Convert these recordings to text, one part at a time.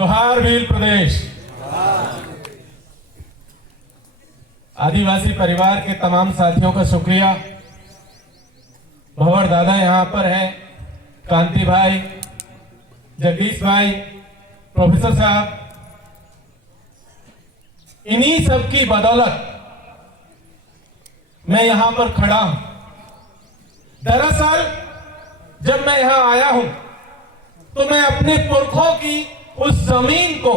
जोहार भील प्रदेश। आदिवासी परिवार के तमाम साथियों का शुक्रिया। भंवर दादा यहाँ पर है, कांति भाई, जगदीश भाई, प्रोफेसर साहब, इन्हीं सब की बदौलत मैं यहां पर खड़ा हूं। दरअसल जब मैं यहां आया हूं तो मैं अपने पुरखों की उस जमीन को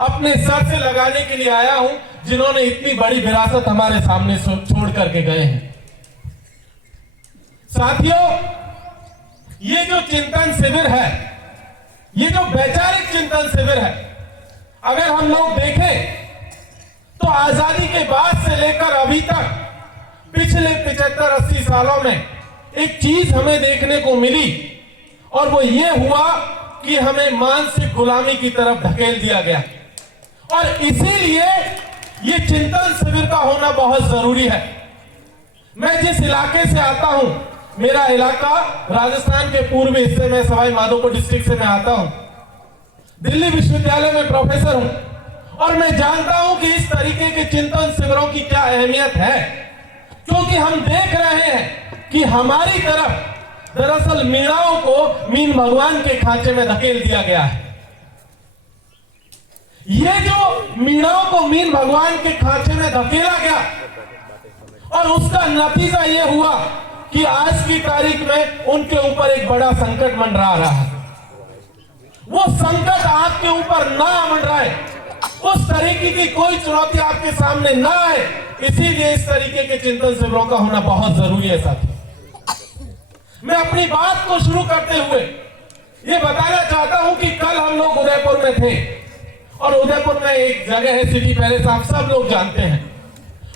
अपने सर से लगाने के लिए आया हूं जिन्होंने इतनी बड़ी विरासत हमारे सामने छोड़ करके गए हैं। साथियों, ये जो चिंतन शिविर है, ये जो वैचारिक चिंतन शिविर है, अगर हम लोग देखें तो आजादी के बाद से लेकर अभी तक पिछले 75-80 सालों में एक चीज हमें देखने को मिली और वो ये हुआ कि हमें मानसिक गुलामी की तरफ धकेल दिया गया। और इसीलिए ये चिंतन शिविर का होना बहुत जरूरी है। मैं जिस इलाके से आता हूं, मेरा इलाका राजस्थान के पूर्वी हिस्से में सवाई माधोपुर डिस्ट्रिक्ट से मैं आता हूं। दिल्ली विश्वविद्यालय में प्रोफेसर हूं और मैं जानता हूं कि इस तरीके के चिंतन शिविरों की क्या अहमियत है, क्योंकि हम देख रहे हैं कि हमारी तरफ दरअसल मीणाओं को मीन भगवान के खांचे में धकेल दिया गया है। ये जो मीणाओं को मीन भगवान के खांचे में धकेला गया और उसका नतीजा ये हुआ कि आज की तारीख में उनके ऊपर एक बड़ा संकट मंडरा रहा है। वो संकट आपके ऊपर ना मंडराए, उस तरीके की कोई चुनौती आपके सामने ना आए, इसीलिए इस तरीके के चिंतन शिविरों का होना बहुत जरूरी है। साथी, मैं अपनी बात को शुरू करते हुए ये बताना चाहता हूं कि कल हम लोग उदयपुर में थे और उदयपुर में एक जगह है सिटी पैलेस, आप सब लोग जानते हैं।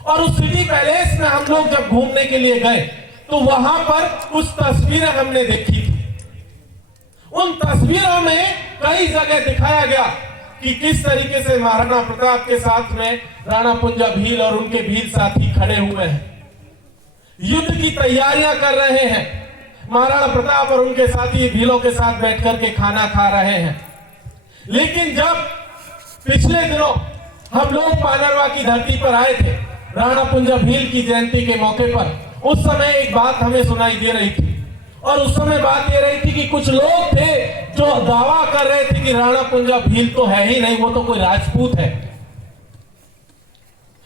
और उस सिटी पैलेस में हम लोग जब घूमने के लिए गए तो वहां पर कुछ तस्वीरें हमने देखी थी। उन तस्वीरों में कई जगह दिखाया गया कि किस तरीके से महाराणा प्रताप के साथ में राणा पुंजा भील और उनके भील साथी खड़े हुए हैं, युद्ध की तैयारियां कर रहे हैं। महाराणा प्रताप और उनके साथी भीलों के साथ बैठ करके खाना खा रहे हैं। लेकिन जब पिछले दिनों हम लोग पानरवा की धरती पर आए थे राणा पुंजा भील की जयंती के मौके पर, उस समय एक बात हमें सुनाई दे रही थी और उस समय बात ये रही थी कि कुछ लोग थे जो दावा कर रहे थे कि राणा पुंजा भील तो है ही नहीं, वो तो कोई राजपूत है।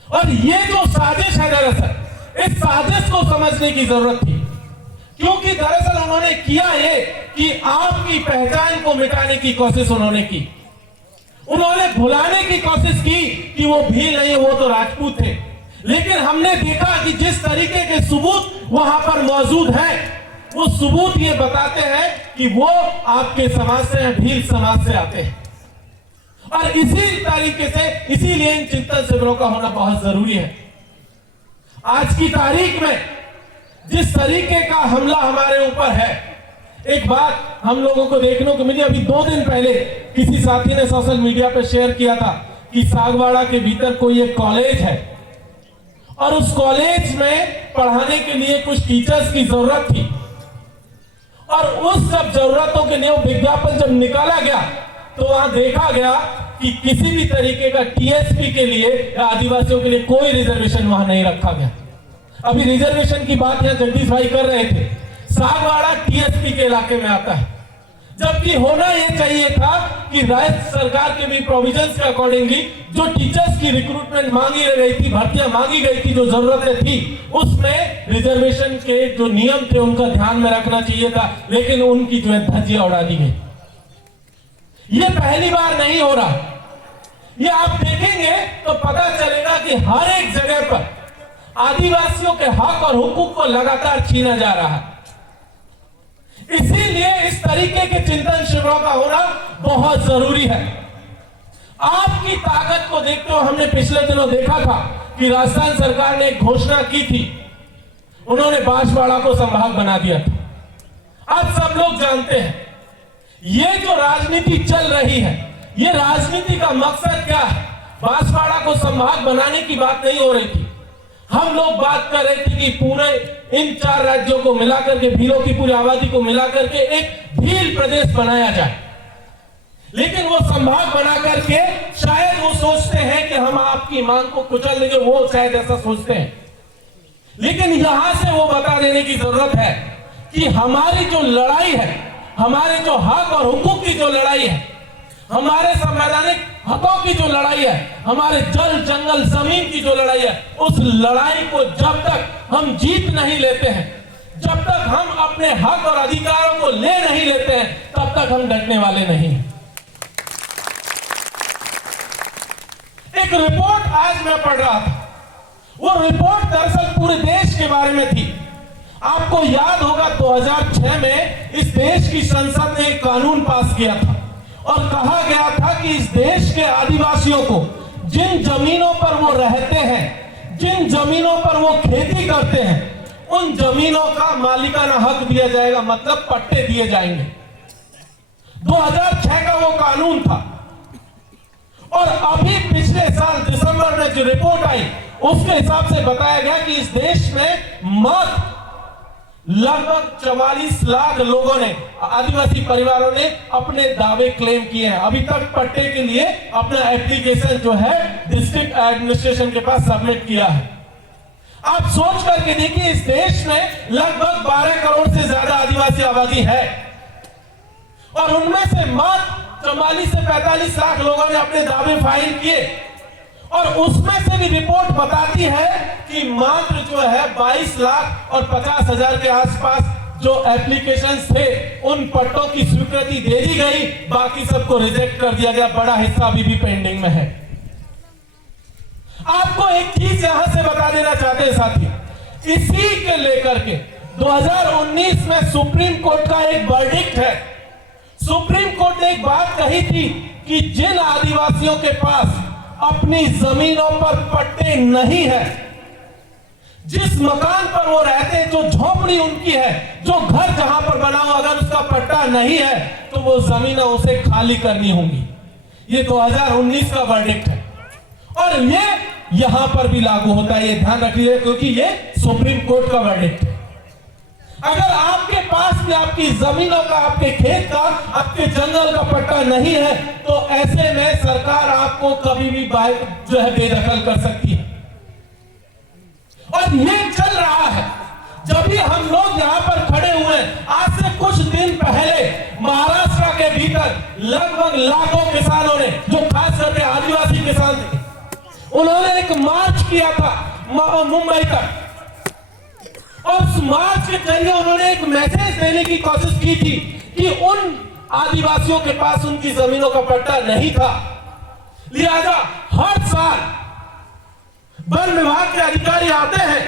और ये जो साजिश है, दरअसल इस साजिश को समझने की जरूरत थी, क्योंकि दरअसल उन्होंने किया ये कि आपकी पहचान को मिटाने की कोशिश उन्होंने की। उन्होंने भुलाने की कोशिश की कि वो भील नहीं, वो तो राजपूत थे। लेकिन हमने देखा कि जिस तरीके के सबूत वहां पर मौजूद हैं, वो सबूत ये बताते हैं कि वो आपके समाज से, भील समाज से आते हैं। और इसी तरीके से, इसीलिए इन चिंतन शिविरों का होना बहुत जरूरी है। आज की तारीख में जिस तरीके का हमला हमारे ऊपर है, एक बात हम लोगों को देखने को मिली। अभी 2 दिन पहले किसी साथी ने सोशल मीडिया पर शेयर किया था कि सागवाड़ा के भीतर कोई एक कॉलेज है और उस कॉलेज में पढ़ाने के लिए कुछ टीचर्स की जरूरत थी। और उस सब जरूरतों के लिए विज्ञापन जब निकाला गया तो वहां देखा गया कि किसी भी तरीके का टीएसपी के लिए या आदिवासियों के लिए कोई रिजर्वेशन वहां नहीं रखा गया। अभी रिजर्वेशन की बात यहां जगदीश भाई कर रहे थे, सागवाड़ा टीएसपी के इलाके में आता है, जबकि होना यह चाहिए था कि राज्य सरकार के भी प्रोविजंस के अकॉर्डिंगली जो टीचर्स की रिक्रूटमेंट मांगी गई थी, भर्तियां मांगी गई थी, जो जरूरतें थी, उसमें रिजर्वेशन के जो नियम थे उनका ध्यान में रखना चाहिए था। लेकिन उनकी जो है धज्जियां उड़ा दी गई। ये पहली बार नहीं हो रहा, ये आप देखेंगे तो पता चलेगा कि हर एक जगह पर आदिवासियों के हक और हुकूक को लगातार छीना जा रहा है। इसीलिए इस तरीके के चिंतन शिविरों का होना बहुत जरूरी है। आपकी ताकत को देखते हुए हमने पिछले दिनों देखा था कि राजस्थान सरकार ने एक घोषणा की थी, उन्होंने बांसवाड़ा को संभाग बना दिया था। आप सब लोग जानते हैं ये जो राजनीति चल रही है, ये राजनीति का मकसद क्या है? बांसवाड़ा को संभाग बनाने की बात नहीं हो रही थी। हम लोग बात कर रहे थे कि पूरे इन 4 राज्यों को मिलाकर के, भीलों की पूरी आबादी को मिलाकर के एक भील प्रदेश बनाया जाए। लेकिन वो संभाग बना करके शायद वो सोचते हैं कि हम आपकी मांग को कुचल देंगे, वो शायद ऐसा सोचते हैं। लेकिन यहां से वो बता देने की जरूरत है कि हमारी जो लड़ाई है, हमारे जो हक और हुकूक की जो लड़ाई है, हमारे संवैधानिक हकों की जो लड़ाई है, हमारे जल जंगल जमीन की जो लड़ाई है, उस लड़ाई को जब तक हम जीत नहीं लेते हैं, जब तक हम अपने हक और अधिकारों को ले नहीं लेते हैं, तब तक हम डरने वाले नहीं। एक रिपोर्ट आज मैं पढ़ रहा था, वो रिपोर्ट दरअसल पूरे देश के बारे में थी। आपको याद होगा 2006 में इस देश की संसद ने एक कानून पास किया था और कहा गया था कि इस देश के आदिवासियों को जिन जमीनों पर वो रहते हैं, जिन जमीनों पर वो खेती करते हैं, उन जमीनों का मालिकाना हक दिया जाएगा, मतलब पट्टे दिए जाएंगे। 2006 का वो कानून था और अभी पिछले साल दिसंबर में जो रिपोर्ट आई उसके हिसाब से बताया गया कि इस देश में मात्र लगभग 44 लाख लोगों ने, आदिवासी परिवारों ने अपने दावे क्लेम किए हैं। अभी तक पट्टे के लिए अपना एप्लीकेशन जो है डिस्ट्रिक्ट एडमिनिस्ट्रेशन के पास सबमिट किया है। आप सोच करके देखिए, इस देश में लगभग 12 करोड़ से ज्यादा आदिवासी आबादी है और उनमें से मात्र 44 से 45 लाख लोगों ने अपने दावे फाइल किए और उसमें से भी रिपोर्ट बताती है कि मात्र जो है 22 लाख और 50 हजार के आसपास जो एप्लीकेशंस थे उन पट्टों की स्वीकृति दे दी गई, बाकी सबको रिजेक्ट कर दिया गया। बड़ा हिस्सा अभी भी पेंडिंग में है। आपको एक चीज यहां से बता देना चाहते हैं साथी, इसी के लेकर के 2019 में सुप्रीम कोर्ट का एक वर्डिक्ट है। सुप्रीम कोर्ट ने एक बात कही थी कि जिन आदिवासियों के पास अपनी जमीनों पर पट्टे नहीं है, जिस मकान पर वो रहते हैं, जो झोपड़ी उनकी है, जो घर जहां पर बना हुआ, अगर उसका पट्टा नहीं है तो वो जमीन उसे खाली करनी होंगी। ये 2019 का वर्डिक्ट है और ये यहां पर भी लागू होता है, ये ध्यान रखिए, क्योंकि ये सुप्रीम कोर्ट का वर्डिक्ट है। अगर आपके पास भी आपकी जमीनों का, आपके खेत का, आपके जंगल का पट्टा नहीं है तो ऐसे में सरकार आपको कभी भी जो है बेदखल कर सकती है। और ये चल रहा है। जब भी हम लोग यहाँ पर खड़े हुए, आज से कुछ दिन पहले महाराष्ट्र के भीतर लगभग लाखों किसानों ने, जो खास करके आदिवासी किसान थे, उन्होंने एक मार्च किया था मुंबई तक और उस मार्च के जरिए उन्होंने एक मैसेज देने की कोशिश की थी कि उन आदिवासियों के पास उनकी जमीनों का पट्टा नहीं था, लिहाजा हर साल वन विभाग के अधिकारी आते हैं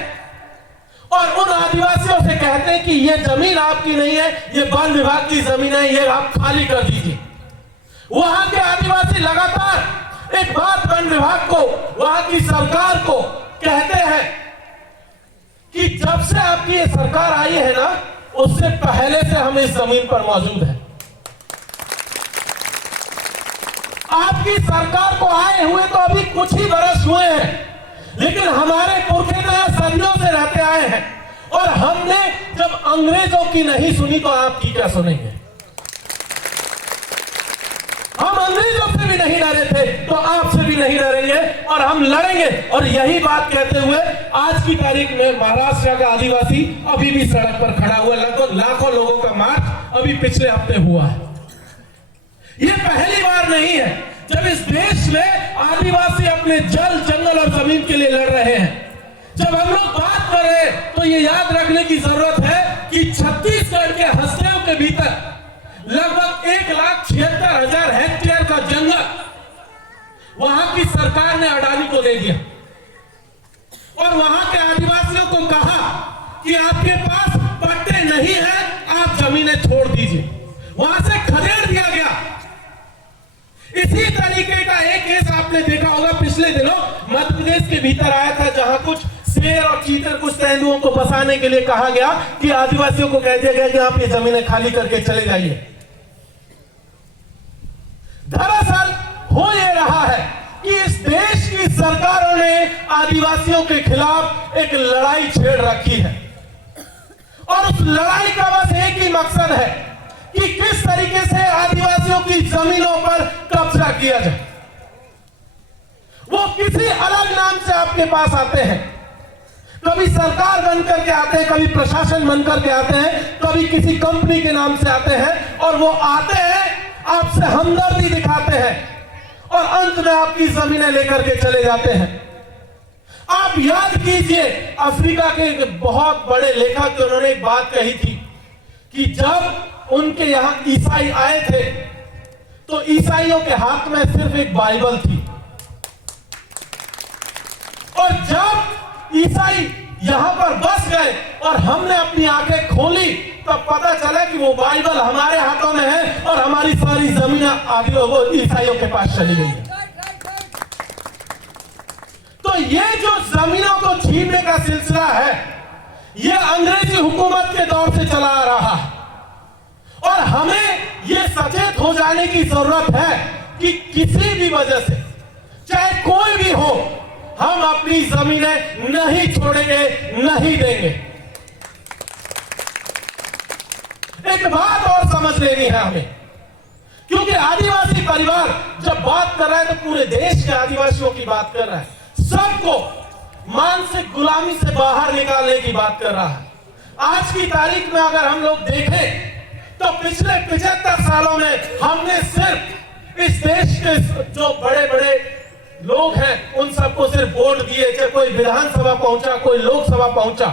और उन आदिवासियों से कहते हैं कि ये जमीन आपकी नहीं है, ये वन विभाग की जमीन है, ये आप खाली कर दीजिए। वहां के आदिवासी लगातार एक बात वन विभाग को, वहां की सरकार को कहते हैं कि जब से आपकी ये सरकार आई है ना, उससे पहले से हम इस जमीन पर मौजूद हैं। आपकी सरकार को आए हुए तो अभी कुछ ही बरस हुए हैं, लेकिन हमारे पुरखे तो यहां सदियों से रहते आए हैं और हमने जब अंग्रेजों की नहीं सुनी तो आपकी क्या सुनेंगे। हम अंग्रेजों से भी नहीं डरे थे तो आपसे भी नहीं डरेंगे और हम लड़ेंगे। और यही बात कहते हुए आज की तारीख में महाराष्ट्र का आदिवासी अभी भी सड़क पर खड़ा हुआ, लगभग लाखों लोगों का मार्च अभी पिछले हफ्ते हुआ है। ये पहली बार नहीं है जब इस देश में आदिवासी अपने जल जंगल और जमीन के लिए लड़ रहे हैं। जब हम लोग बात कर रहे हैं तो ये याद रखने की जरूरत है कि छत्तीसगढ़ के हस्तियों के भीतर लगभग 1,76,000 हेक्टेयर का जंगल वहां की सरकार ने अडानी को दे दिया और वहां के आदिवासियों को कहा कि आपके पास पट्टे नहीं है, आप जमीनें छोड़ दीजिए। वहां से खदेड़ दिया गया। इसी तरीके का एक केस आपने देखा होगा पिछले दिनों मध्य प्रदेश के भीतर आया था, जहां कुछ शेर और चीते, कुछ तेंदुओं को बसाने के लिए कहा गया कि आदिवासियों को कह दिया गया कि आप ये जमीनें खाली करके चले जाइए। दरअसल हो ये रहा है कि इस देश की सरकारों ने आदिवासियों के खिलाफ एक लड़ाई छेड़ रखी है और उस लड़ाई का बस एक ही मकसद है कि किस तरीके से आदिवासियों की जमीनों पर कब्जा किया जाए। वो किसी अलग नाम से आपके पास आते हैं, कभी सरकार बनकर के आते हैं, कभी प्रशासन बनकर के आते हैं, कभी किसी कंपनी के नाम से आते हैं, और वो आते हैं आपसे हमदर्दी दिखाते हैं और अंत में आपकी जमीनें लेकर के चले जाते हैं। आप याद कीजिए, अफ्रीका के बहुत बड़े लेखक, उन्होंने एक बात कही थी कि जब उनके यहां ईसाई आए थे तो ईसाइयों के हाथ में सिर्फ एक बाइबल थी, और जब ईसाई यहां पर बस गए और हमने अपनी आंखें खोली तब पता चला कि वो बाइबल हमारे हाथों में है और हमारी सारी जमीनें आगे वो ईसाइयों के पास चली गई है। तो ये जो जमीनों को छीनने का सिलसिला है, ये अंग्रेजी हुकूमत के दौर से चला आ रहा है, और हमें ये सचेत हो जाने की जरूरत है कि किसी भी वजह से, चाहे कोई भी हो, हम अपनी जमीनें नहीं छोड़ेंगे, नहीं देंगे। एक बात और समझ लेनी है हमें, क्योंकि आदिवासी परिवार जब बात कर रहा है तो पूरे देश के आदिवासियों की बात कर रहा है, सबको मानसिक गुलामी से बाहर निकालने की बात कर रहा है। आज की तारीख में अगर हम लोग देखें तो पिछले 75 सालों में हमने सिर्फ इस देश के जो बड़े बड़े लोग हैं उन सबको सिर्फ वोट दिए, चाहे कोई विधानसभा पहुंचा, कोई लोकसभा पहुंचा।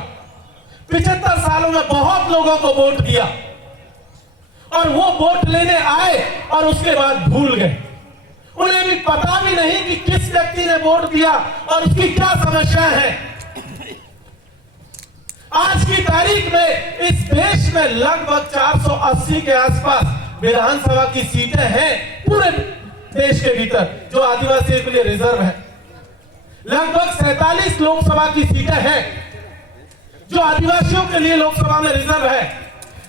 75 सालों में बहुत लोगों को वोट दिया और वो वोट लेने आए और उसके बाद भूल गए। उन्हें भी पता भी नहीं कि किस व्यक्ति ने वोट दिया और उसकी क्या समस्या है। आज की तारीख में इस देश में लगभग 480 के आसपास विधानसभा की सीटें हैं पूरे देश के भीतर जो आदिवासियों के लिए रिजर्व है। लगभग 47 लोकसभा की सीटें हैं जो आदिवासियों के लिए लोकसभा में रिजर्व है,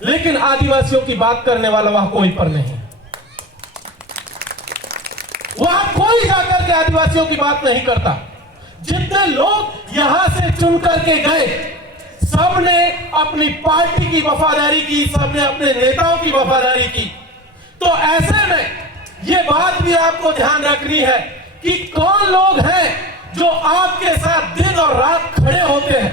लेकिन आदिवासियों की बात करने वाला वहां कोई पर नहीं। वहां कोई जाकर के आदिवासियों की बात नहीं करता। जितने लोग यहां से चुन करके गए, सबने अपनी पार्टी की वफादारी की, सबने अपने नेताओं की वफादारी की। तो ऐसे में ये बात भी आपको ध्यान रखनी है कि कौन लोग हैं जो आपके साथ दिन और रात खड़े होते हैं,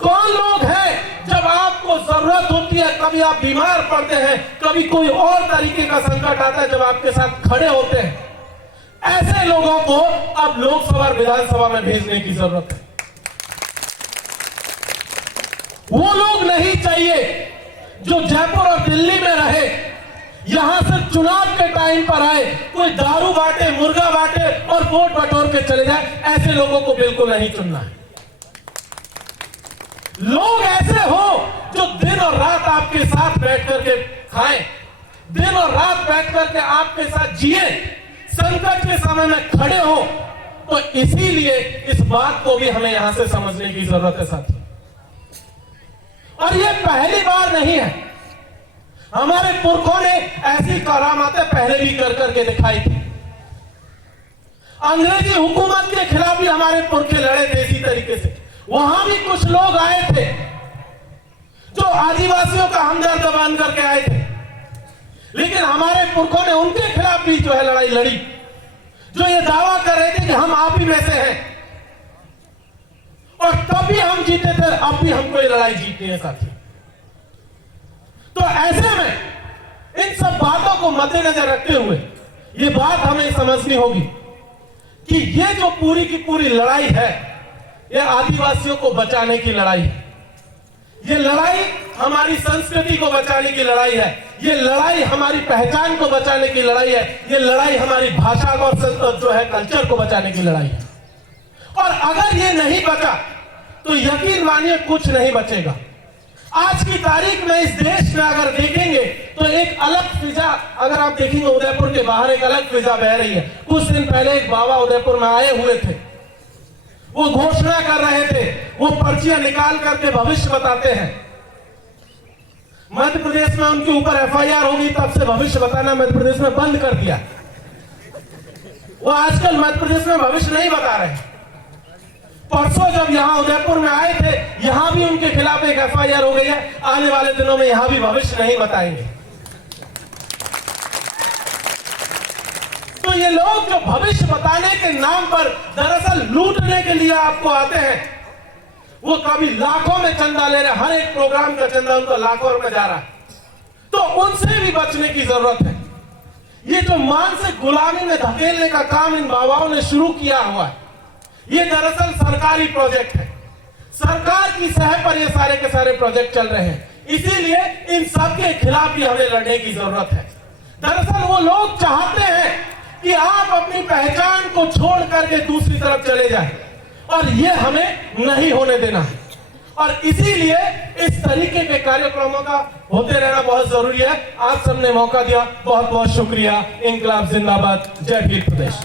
कौन लोग हैं जब आपको जरूरत होती है, कभी आप बीमार पड़ते हैं, कभी कोई और तरीके का संकट आता है, जब आपके साथ खड़े होते हैं। ऐसे लोगों को अब लोकसभा और विधानसभा में भेजने की जरूरत है। वो लोग नहीं चाहिए जो जयपुर और दिल्ली में रहे, यहां से चुनाव के टाइम पर आए, कोई दारू बांटे, मुर्गा बांटे और वोट बटोर के चले जाए। ऐसे लोगों को बिल्कुल नहीं चुनना है। लोग ऐसे हो जो दिन और रात आपके साथ बैठ करके खाएं, दिन और रात बैठ करके आपके साथ जिए, संकट के समय में खड़े हो। तो इसीलिए इस बात को भी हमें यहां से समझने की जरूरत है साथी। और ये पहली बार नहीं है, हमारे पुरखों ने ऐसी करामातें पहले भी कर करके दिखाई थी। अंग्रेजी हुकूमत के खिलाफ भी हमारे पुरखे लड़े थे इसी तरीके से। वहां भी कुछ लोग आए थे जो आदिवासियों का हमदर्द बन करके आए थे, लेकिन हमारे पुरखों ने उनके खिलाफ भी जो है लड़ाई लड़ी, जो ये दावा कर रहे थे कि हम आप ही में से हैं, और तब भी हम जीते थे, अब भी हमको ये लड़ाई जीतनी है साथी। तो ऐसे में इन सब बातों को मद्देनजर रखते हुए ये बात हमें समझनी होगी कि ये जो पूरी की पूरी लड़ाई है, ये आदिवासियों को बचाने की लड़ाई है। ये लड़ाई हमारी संस्कृति को बचाने की लड़ाई है। ये लड़ाई हमारी पहचान को बचाने की लड़ाई है। ये लड़ाई हमारी भाषा और जो है कल्चर को बचाने की लड़ाई है। और अगर ये नहीं बचा तो यकीन मानिए कुछ नहीं बचेगा। आज की तारीख में इस देश में अगर देखेंगे तो एक अलग फिजा, अगर आप देखेंगे उदयपुर के बाहर एक अलग फिजा बह रही है। कुछ दिन पहले एक बाबा उदयपुर में आए हुए थे, वो घोषणा कर रहे थे, वो पर्चियां निकाल करके भविष्य बताते हैं। मध्य प्रदेश में उनके ऊपर एफआईआर होगी, तब से भविष्य बताना मध्य प्रदेश में बंद कर दिया। वो आजकल मध्य प्रदेश में भविष्य नहीं बता रहे। परसों जब यहां उदयपुर में आए थे, यहां भी उनके खिलाफ एक एफआईआर हो गई है। आने वाले दिनों में यहां भी भविष्य नहीं बताएंगे। ये लोग जो भविष्य बताने के नाम पर दरअसल लूटने के लिए आपको आते हैं, वो कभी लाखों में चंदा ले रहे हैं, हर एक प्रोग्राम का चंदा उनको लाखों रुपए जा रहा है। तो उनसे भी बचने की जरूरत है। ये जो मानसिक गुलामी में धकेलने का काम इन बाबाओं ने शुरू किया हुआ है, ये दरअसल सरकारी प्रोजेक्ट है। सरकार की सह पर ये सारे के सारे प्रोजेक्ट चल रहे हैं, इसीलिए इन सब के खिलाफ भी हमें लड़ने की जरूरत है। दरअसल वो लोग चाहते हैं कि आप अपनी पहचान को छोड़ करके दूसरी तरफ चले जाएं, और ये हमें नहीं होने देना है। और इसीलिए इस तरीके के कार्यक्रमों का होते रहना बहुत जरूरी है। आप सबने मौका दिया, बहुत बहुत शुक्रिया। इंकलाब जिंदाबाद, जय भील प्रदेश।